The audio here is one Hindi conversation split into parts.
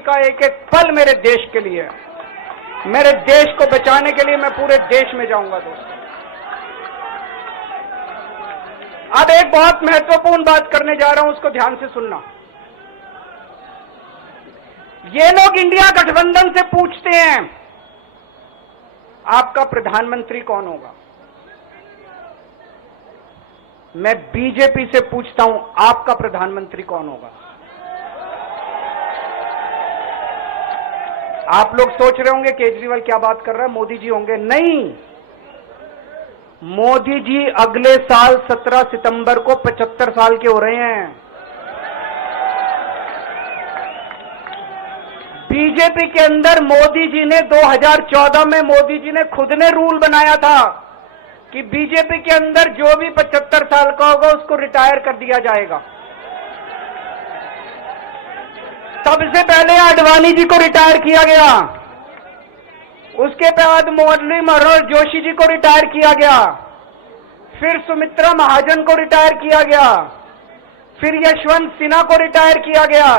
का एक एक पल मेरे देश के लिए है। मेरे देश को बचाने के लिए मैं पूरे देश में जाऊंगा दोस्तों। अब एक बहुत महत्वपूर्ण बात करने जा रहा हूं, उसको ध्यान से सुनना। ये लोग इंडिया गठबंधन से पूछते हैं आपका प्रधानमंत्री कौन होगा। मैं बीजेपी से पूछता हूं आपका प्रधानमंत्री कौन होगा। आप लोग सोच रहे होंगे केजरीवाल क्या बात कर रहा है, मोदी जी होंगे। नहीं, मोदी जी अगले साल 17 सितंबर को 75 साल के हो रहे हैं। बीजेपी के अंदर मोदी जी ने 2014 में मोदी जी ने खुद ने रूल बनाया था कि बीजेपी के अंदर जो भी 75 साल का होगा उसको रिटायर कर दिया जाएगा। सबसे पहले आडवाणी जी को रिटायर किया गया, उसके बाद मुरली मनोहर जोशी जी को रिटायर किया गया, फिर सुमित्रा महाजन को रिटायर किया गया, फिर यशवंत सिन्हा को रिटायर किया गया।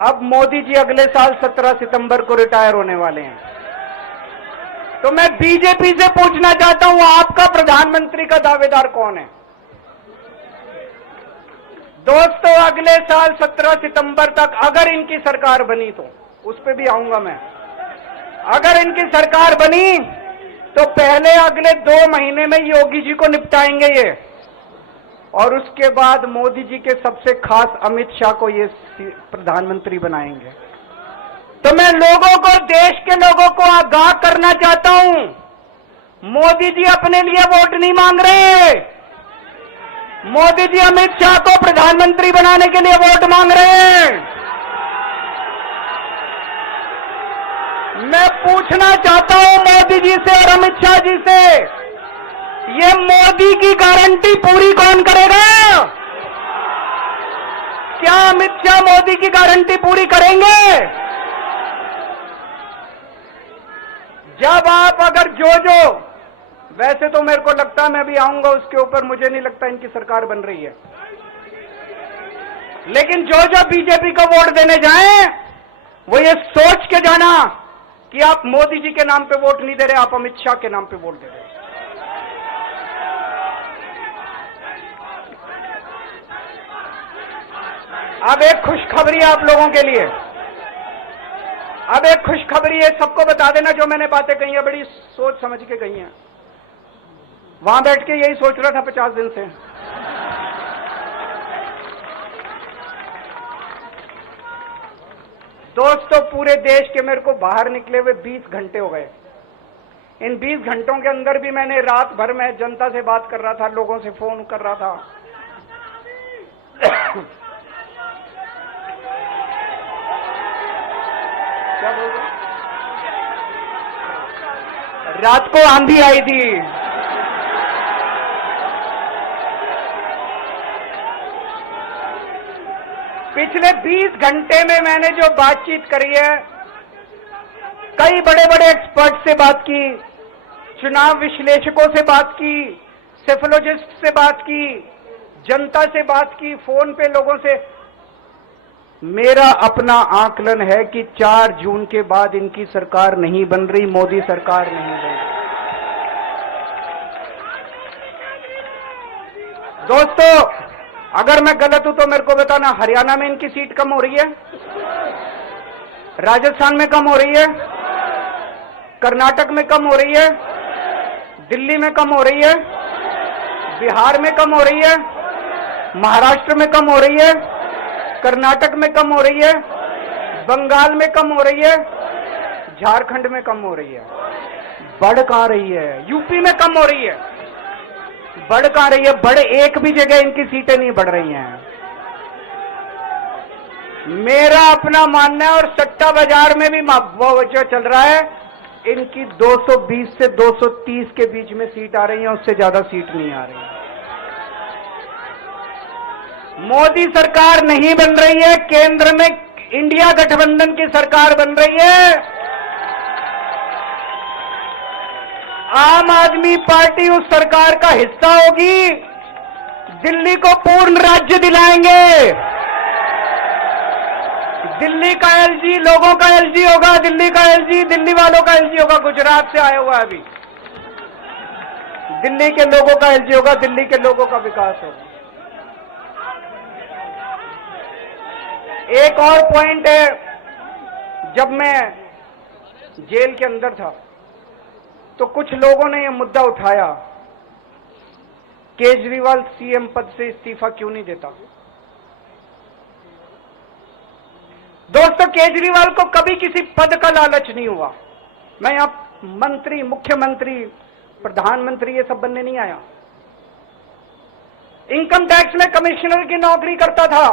अब मोदी जी अगले साल 17 सितंबर को रिटायर होने वाले हैं। तो मैं बीजेपी से पूछना चाहता हूं आपका प्रधानमंत्री का दावेदार कौन है। दोस्तों, अगले साल 17 सितंबर तक अगर इनकी सरकार बनी तो उस पर भी आऊंगा मैं। अगर इनकी सरकार बनी तो पहले अगले 2 महीने में योगी जी को निपटाएंगे ये, और उसके बाद मोदी जी के सबसे खास अमित शाह को ये प्रधानमंत्री बनाएंगे। तो मैं लोगों को, देश के लोगों को आगाह करना चाहता हूं, मोदी जी अपने लिए वोट नहीं मांग रहे। मोदी जी अमित शाह को प्रधानमंत्री बनाने के लिए वोट मांग रहे हैं। मैं पूछना चाहता हूं मोदी जी से और अमित शाह जी से, ये मोदी की गारंटी पूरी कौन करेगा? क्या अमित शाह मोदी की गारंटी पूरी करेंगे? जब आप अगर जो वैसे तो मेरे को लगता है मैं भी आऊंगा उसके ऊपर, मुझे नहीं लगता इनकी सरकार बन रही है, लेकिन जो बीजेपी को वोट देने जाएं वो ये सोच के जाना कि आप मोदी जी के नाम पे वोट नहीं दे रहे, आप अमित शाह के नाम पे वोट दे रहे हैं। अब एक खुशखबरी आप लोगों के लिए, अब एक खुशखबरी है, सबको बता देना जो मैंने बातें कही है बड़ी सोच समझ के कही हैं। वहां बैठ के यही सोच रहा था 50 दिन से। दोस्तों, पूरे देश के मेरे को बाहर निकले हुए 20 घंटे हो गए। इन 20 घंटों के अंदर भी मैंने रात भर में जनता से बात कर रहा था, लोगों से फोन कर रहा था। क्या बोल रहे? रात को आंधी आई थी। पिछले 20 घंटे में मैंने जो बातचीत करी है, कई बड़े बड़े एक्सपर्ट से बात की, चुनाव विश्लेषकों से बात की, सेफोलॉजिस्ट से बात की, जनता से बात की, फोन पे लोगों से। मेरा अपना आकलन है कि 4 जून के बाद इनकी सरकार नहीं बन रही, मोदी सरकार नहीं बन रही। दोस्तों, अगर मैं गलत हूं तो मेरे को बताना। हरियाणा में इनकी सीट कम हो रही है, राजस्थान में कम हो रही है, कर्नाटक में कम हो रही है, दिल्ली में कम हो रही है, बिहार में कम हो रही है, महाराष्ट्र में कम हो रही है, कर्नाटक में कम हो रही है, बंगाल में कम हो रही है, झारखंड में कम हो रही है। बढ़ कहां रही है? यूपी में कम हो रही है, बढ़ कहां रही है? बढ़ एक भी जगह इनकी सीटें नहीं बढ़ रही हैं। मेरा अपना मानना है, और सट्टा बाजार में भी वो जो चल रहा है, इनकी 220 से 230 के बीच में सीट आ रही है, उससे ज्यादा सीट नहीं आ रही है। मोदी सरकार नहीं बन रही है, केंद्र में इंडिया गठबंधन की सरकार बन रही है। आम आदमी पार्टी उस सरकार का हिस्सा होगी। दिल्ली को पूर्ण राज्य दिलाएंगे, दिल्ली का एलजी लोगों का एलजी होगा, दिल्ली का एलजी दिल्ली वालों का एलजी होगा, गुजरात से आया हुआ है अभी। दिल्ली के लोगों का एलजी होगा, दिल्ली के लोगों का विकास होगा। एक और पॉइंट है, जब मैं जेल के अंदर था तो कुछ लोगों ने यह मुद्दा उठाया, केजरीवाल सीएम पद से इस्तीफा क्यों नहीं देता। दोस्तों, केजरीवाल को कभी किसी पद का लालच नहीं हुआ। मैं यहां मंत्री, मुख्यमंत्री, प्रधानमंत्री ये सब बनने नहीं आया। इनकम टैक्स में कमिश्नर की नौकरी करता था।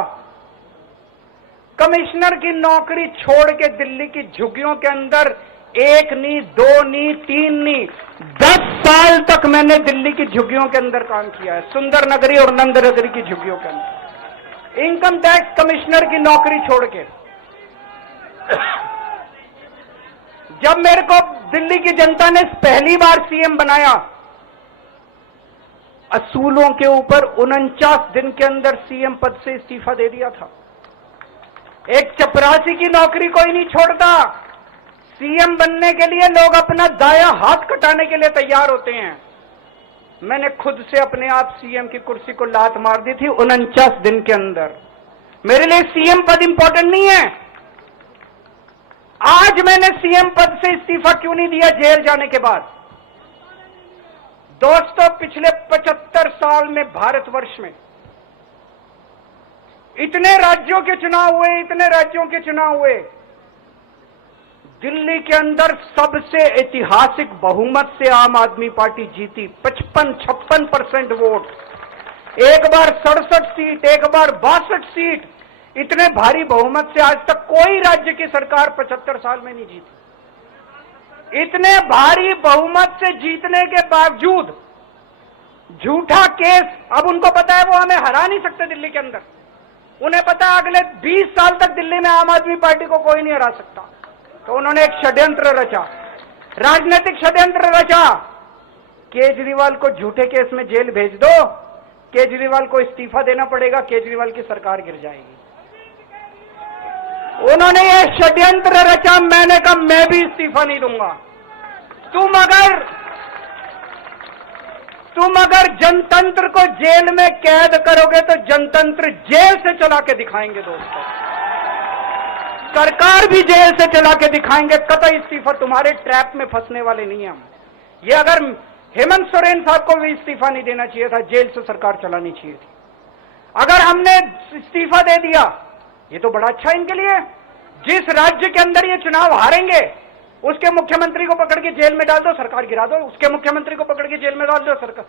कमिश्नर की नौकरी छोड़ के दिल्ली की झुग्गियों के अंदर 1 नहीं, 2 नहीं, 3 नहीं, 10 साल तक मैंने दिल्ली की झुग्गियों के अंदर काम किया है, सुंदर नगरी और नंद नगरी की झुग्गियों के अंदर, इनकम टैक्स कमिश्नर की नौकरी छोड़ के। जब मेरे को दिल्ली की जनता ने पहली बार सीएम बनाया, असूलों के ऊपर 49 दिन के अंदर सीएम पद से इस्तीफा दे दिया था। एक चपरासी की नौकरी कोई नहीं छोड़ता। सीएम बनने के लिए लोग अपना दायां हाथ कटाने के लिए तैयार होते हैं। मैंने खुद से अपने आप सीएम की कुर्सी को लात मार दी थी 49 दिन के अंदर। मेरे लिए सीएम पद इंपॉर्टेंट नहीं है। आज मैंने सीएम पद से इस्तीफा क्यों नहीं दिया जेल जाने के बाद। दोस्तों, पिछले 75 साल में भारतवर्ष में इतने राज्यों के चुनाव हुए, इतने राज्यों के चुनाव हुए, दिल्ली के अंदर सबसे ऐतिहासिक बहुमत से आम आदमी पार्टी जीती, 55-56% वोट। एक बार 67 सीट, एक बार 62 सीट। इतने भारी बहुमत से आज तक कोई राज्य की सरकार 75 साल में नहीं जीती। इतने भारी बहुमत से जीतने के बावजूद झूठा केस, अब उनको पता है वो हमें हरा नहीं सकते दिल्ली के अंदर। उन्हें पता है अगले 20 साल तक दिल्ली में आम आदमी पार्टी को कोई नहीं हरा सकता। तो उन्होंने एक षड्यंत्र रचा, राजनीतिक षड्यंत्र रचा। केजरीवाल को झूठे केस में जेल भेज दो, केजरीवाल को इस्तीफा देना पड़ेगा, केजरीवाल की सरकार गिर जाएगी। उन्होंने ये षड्यंत्र रचा। मैंने कहा मैं भी इस्तीफा नहीं दूंगा। तुम अगर जनतंत्र को जेल में कैद करोगे तो जनतंत्र जेल से चला के दिखाएंगे। दोस्तों, सरकार भी जेल से चला के दिखाएंगे। कतई इस्तीफा, तुम्हारे ट्रैप में फंसने वाले नहीं हम। ये अगर हेमंत सोरेन साहब को भी इस्तीफा नहीं देना चाहिए था, जेल से सरकार चलानी चाहिए थी। अगर हमने इस्तीफा दे दिया, ये तो बड़ा अच्छा इनके लिए। जिस राज्य के अंदर ये चुनाव हारेंगे उसके मुख्यमंत्री को पकड़ के जेल में डाल दो, सरकार गिरा दो। उसके मुख्यमंत्री को पकड़ के जेल में डाल दो, सरकार।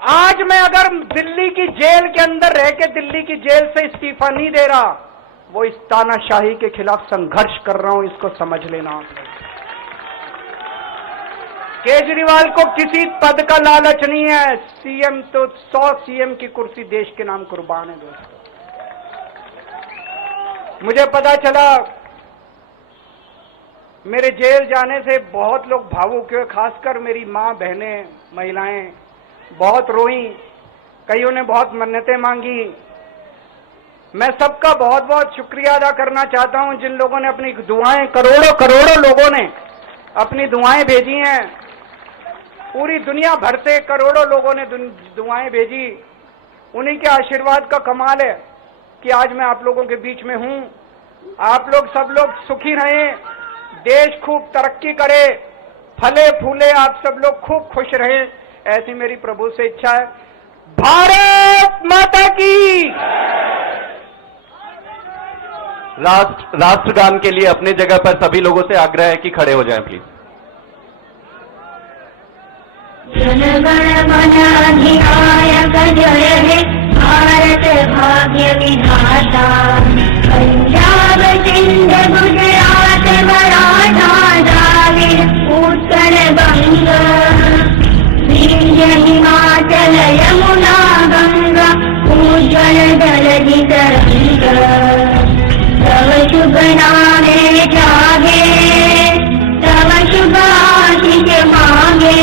आज मैं अगर दिल्ली की जेल के अंदर रह के दिल्ली की जेल से इस्तीफा नहीं दे रहा, वो इस तानाशाही के खिलाफ संघर्ष कर रहा हूं, इसको समझ लेना आप लोग। केजरीवाल को किसी पद का लालच नहीं है। सीएम तो 100 सीएम की कुर्सी देश के नाम कुर्बान है। दोस्तों, मुझे पता चला मेरे जेल जाने से बहुत लोग भावुक हुए, खासकर मेरी मां, बहनें, महिलाएं बहुत रोई। कईयों ने बहुत मन्नतें मांगी। मैं सबका बहुत बहुत शुक्रिया अदा करना चाहता हूं जिन लोगों ने अपनी दुआएं, करोड़ों लोगों ने अपनी दुआएं भेजी हैं। पूरी दुनिया भर से करोड़ों लोगों ने दुआएं भेजी। उन्हीं के आशीर्वाद का कमाल है कि आज मैं आप लोगों के बीच में हूं। आप लोग सब लोग सुखी रहें, देश खूब तरक्की करे, फले फूले, आप सब लोग खूब खुश रहें, ऐसी मेरी प्रभु से इच्छा है। भारत माता की। राष्ट्रगान के लिए अपनी जगह पर सभी लोगों से आग्रह है कि खड़े हो जाएं प्लीज। जनगण मन अधिनायक जय हे भारत भाग्य विधाता। पंजाब सिंध गुजरात मराठा द्राविड़ उत्कल बंग। विंध्य हिमाचल यमुना गंगा उज्ज्वल जलधि तरंग। तव शुभ नामे जागे, तव शुभ आशीष मांगे।